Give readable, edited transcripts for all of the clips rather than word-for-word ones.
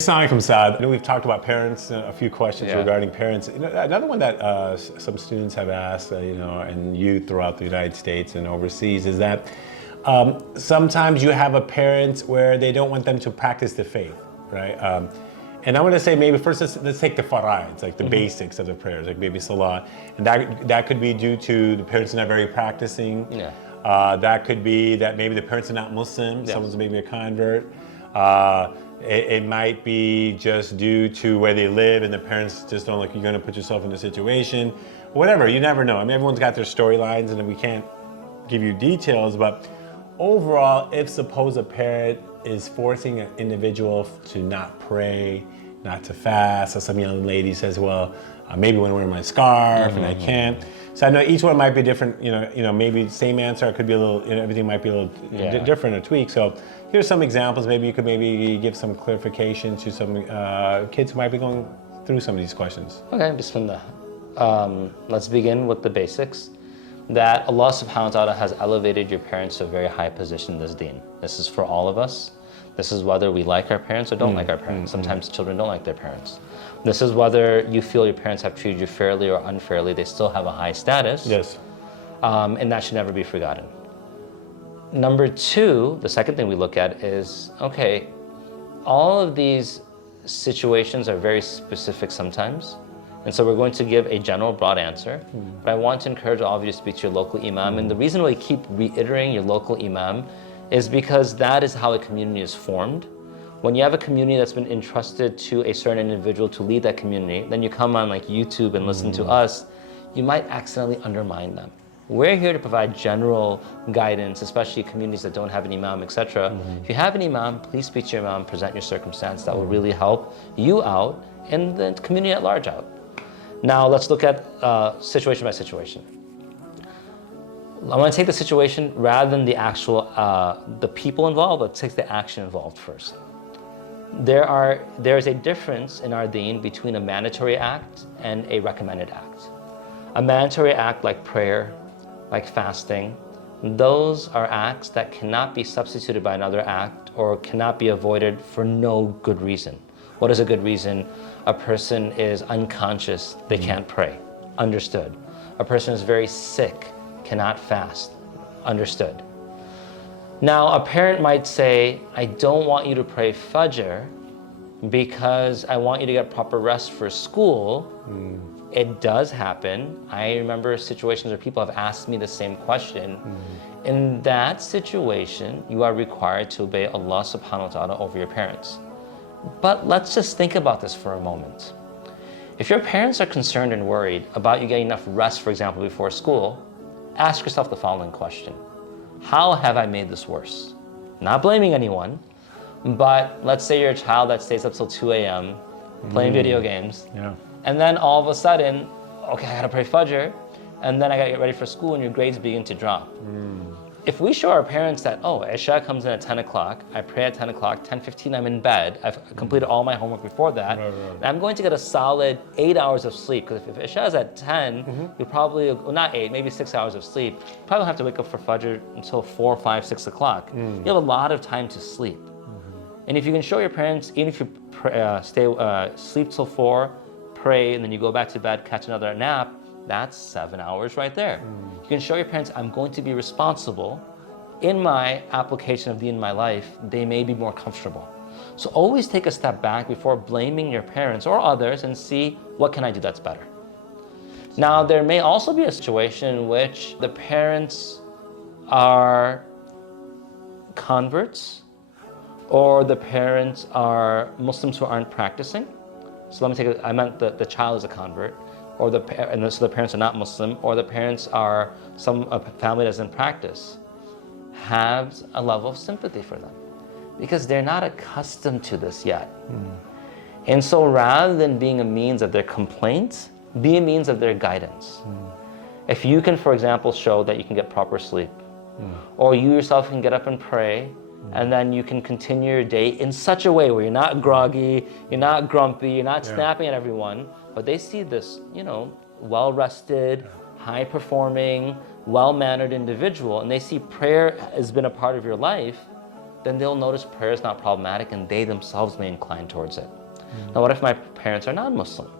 Assalamu alaikum, Saad. I know we've talked about parents, a few questions regarding parents. Another one that some students have asked, and youth throughout the United States and overseas is that sometimes you have a parent where they don't want them to practice the faith, right? And I want to say maybe first let's take the faraids, like the basics of the prayers, like maybe salah, and that could be due to the parents not very practicing. Yeah. That could be that maybe the parents are not Muslim, someone's maybe a convert. It might be just due to where they live and the parents just don't like, you're going to put yourself in a situation. Whatever, you never know. I mean, everyone's got their storylines and we can't give you details, but overall, if suppose a parent is forcing an individual to not pray, not to fast, so some young lady says, well, maybe when I'm wearing my scarf and I can't. So I know each one might be different, maybe same answer, it could be a little, everything might be a little different or tweaked. So here's some examples. Maybe you could give some clarification to some kids who might be going through some of these questions. Okay, bismillah. Let's begin with the basics. That Allah subhanahu wa ta'ala has elevated your parents to a very high position in this deen. This is for all of us. This is whether we like our parents or don't like our parents. Sometimes children don't like their parents. This is whether you feel your parents have treated you fairly or unfairly, they still have a high status. Yes. And that should never be forgotten. Number two, the second thing we look at is, okay, all of these situations are very specific sometimes. And so we're going to give a general broad answer, but I want to encourage all of you to speak to your local imam. And the reason why I keep reiterating your local imam is because that is how a community is formed. When you have a community that's been entrusted to a certain individual to lead that community, then you come on like YouTube and listen to us, you might accidentally undermine them. We're here to provide general guidance, especially communities that don't have an imam, etc. If you have an imam, please speak to your imam, present your circumstance. That will really help you out and the community at large out. Now let's look at situation by situation. I want to take the situation rather than the actual, the people involved, let's take the action involved first. There is a difference in our deen between a mandatory act and a recommended act. A mandatory act like prayer, like fasting, those are acts that cannot be substituted by another act or cannot be avoided for no good reason. What is a good reason? A person is unconscious, they can't pray. Understood. A person is very sick, cannot fast. Understood. Now, a parent might say, I don't want you to pray Fajr because I want you to get proper rest for school. It does happen. I remember situations where people have asked me the same question. In that situation, you are required to obey Allah subhanahu wa ta'ala over your parents. But let's just think about this for a moment. If your parents are concerned and worried about you getting enough rest, for example, before school, ask yourself the following question. How have I made this worse? Not blaming anyone, but let's say you're a child that stays up till 2 a.m. playing video games. And then all of a sudden, okay, I gotta pray Fajr, and then I gotta get ready for school and your grades begin to drop. If we show our parents that, oh, Isha comes in at 10 o'clock, I pray at 10 o'clock, 10:15 I'm in bed, I've completed all my homework before that, and I'm going to get a solid 8 hours of sleep, because if Isha is at 10, you'll probably, well, not 8, maybe 6 hours of sleep, you probably have to wake up for Fajr until 4, 5, 6 o'clock. You have a lot of time to sleep. And if you can show your parents, even if you sleep till 4, pray, and then you go back to bed, catch another nap, that's 7 hours right there. You can show your parents, I'm going to be responsible. In my application of deen in my life, they may be more comfortable. So always take a step back before blaming your parents or others and see, what can I do that's better? Now, there may also be a situation in which the parents are converts or the parents are Muslims who aren't practicing. So let me take it, I meant the child is a convert, or so the parents are not Muslim, or the parents are a family that doesn't practice. Have a level of sympathy for them because they're not accustomed to this yet. And so rather than being a means of their complaints, be a means of their guidance. If you can, for example, show that you can get proper sleep, or you yourself can get up and pray, and then you can continue your day in such a way where you're not groggy, you're not grumpy, you're not snapping at everyone, but they see this, well-rested, high-performing, well-mannered individual, and they see prayer has been a part of your life, then they'll notice prayer is not problematic and they themselves may incline towards it. Now, what if my parents are non-Muslim?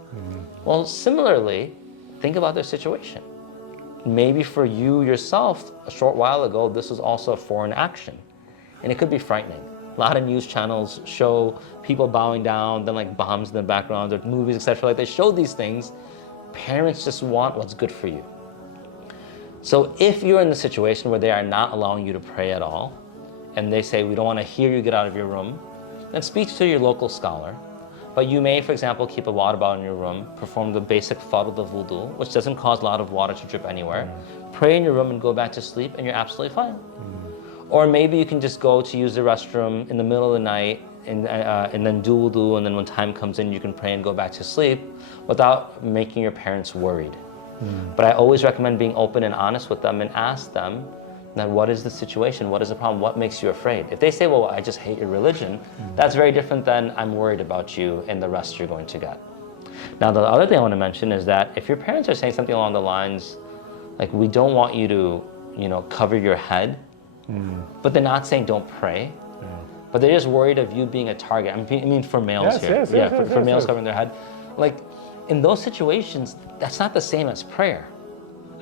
Well, similarly, think about their situation. Maybe for you yourself, a short while ago, this was also a foreign action. And it could be frightening. A lot of news channels show people bowing down, then like bombs in the background, or movies, etc. Like they show these things. Parents just want what's good for you. So if you're in the situation where they are not allowing you to pray at all, and they say, we don't want to hear you, get out of your room, then speak to your local scholar. But you may, for example, keep a water bottle in your room, perform the basic fard of wudu, which doesn't cause a lot of water to drip anywhere. Pray in your room and go back to sleep, and you're absolutely fine. Or maybe you can just go to use the restroom in the middle of the night and then do wudu, and then when time comes in, you can pray and go back to sleep without making your parents worried. But I always recommend being open and honest with them and ask them, then what is the situation? What is the problem? What makes you afraid? If they say, well, I just hate your religion, that's very different than I'm worried about you and the rest you're going to get. Now, the other thing I want to mention is that if your parents are saying something along the lines, like, we don't want you to, cover your head, but they're not saying don't pray, but they're just worried of you being a target. I mean for males here. For males covering their head. Like, in those situations, that's not the same as prayer.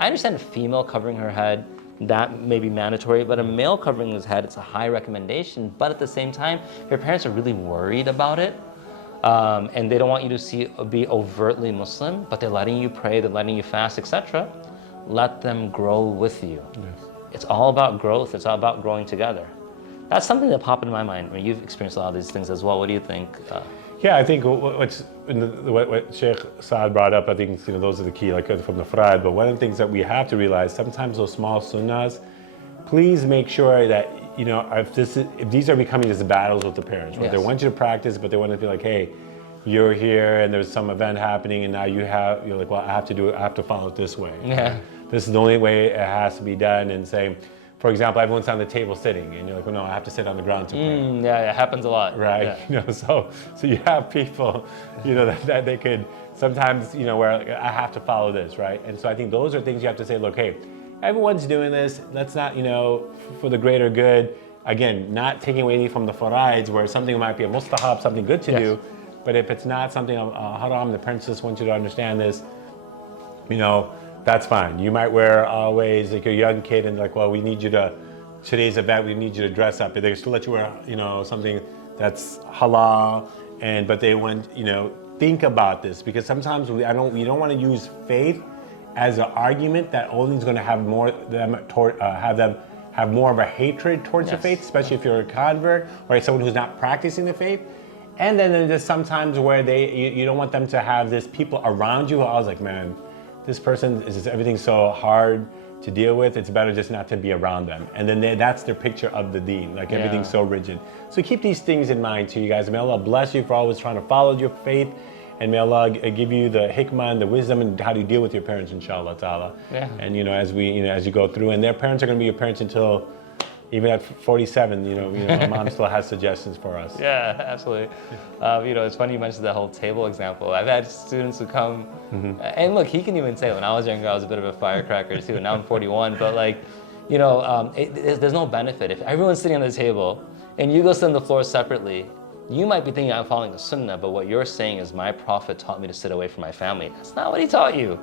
I understand a female covering her head, that may be mandatory, but a male covering his head, it's a high recommendation. But at the same time, your parents are really worried about it, and they don't want you to be overtly Muslim, but they're letting you pray, they're letting you fast, etc. Let them grow with you. Yes. It's all about growth. It's all about growing together. That's something that popped in my mind. I mean, you've experienced a lot of these things as well. What do you think? Yeah, I think what Shaykh Saad brought up, I think those are the key, like from the Farad. But one of the things that we have to realize, sometimes those small sunnahs, please make sure that if these are becoming just battles with the parents, right? Yes. They want you to practice, but they want to be like, hey, you're here and there's some event happening, and now you're like, well, I have to follow it this way. Yeah. This is the only way it has to be done. And say, for example, everyone's on the table sitting, and you're like, well, no, I have to sit on the ground to pray. Yeah, it happens a lot. Right. Yeah. So you have people, that they could sometimes, where I have to follow this, right? And so I think those are things you have to say, look, hey, everyone's doing this. Let's not, for the greater good. Again, not taking away anything from the faraids, where something might be a mustahab, something good to do. But if it's not something haram, the parents just want you to understand this, that's fine. You might wear always, like a young kid, and like, well, today's event, we need you to dress up. They still let you wear, something that's halal, but they want, think about this, because sometimes we don't want to use faith as an argument that only is going to have have more of a hatred towards the faith, especially if you're a convert or someone who's not practicing the faith. And then there's sometimes where you don't want them to have this people around you. I was like, man, this person is just everything so hard to deal with. It's better just not to be around them. And then that's their picture of the deen, like everything's so rigid. So keep these things in mind too, you guys. May Allah bless you for always trying to follow your faith, and may Allah give you the hikmah and the wisdom and how to deal with your parents, inshallah ta'ala. Yeah. And as you go through, and their parents are going to be your parents until, even at 47, my mom still has suggestions for us. Yeah, absolutely. It's funny you mentioned the whole table example. I've had students who come, and look, he can even say, when I was younger, I was a bit of a firecracker too, and now I'm 41, but there's no benefit. If everyone's sitting on the table, and you go sit on the floor separately, you might be thinking I'm following the sunnah, but what you're saying is my prophet taught me to sit away from my family. That's not what he taught you.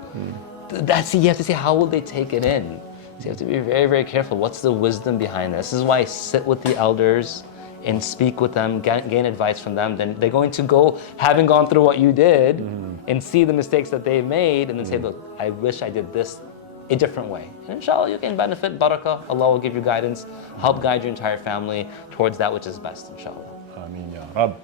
You have to say, how will they take it in? So you have to be very, very careful. What's the wisdom behind this? This is why I sit with the elders and speak with them, gain advice from them. Then they're going to go, having gone through what you did, and see the mistakes that they've made, and then say, look, I wish I did this a different way. And inshallah, you can benefit, barakah. Allah will give you guidance, help guide your entire family towards that which is best, inshallah. Ameen, ya Rabb.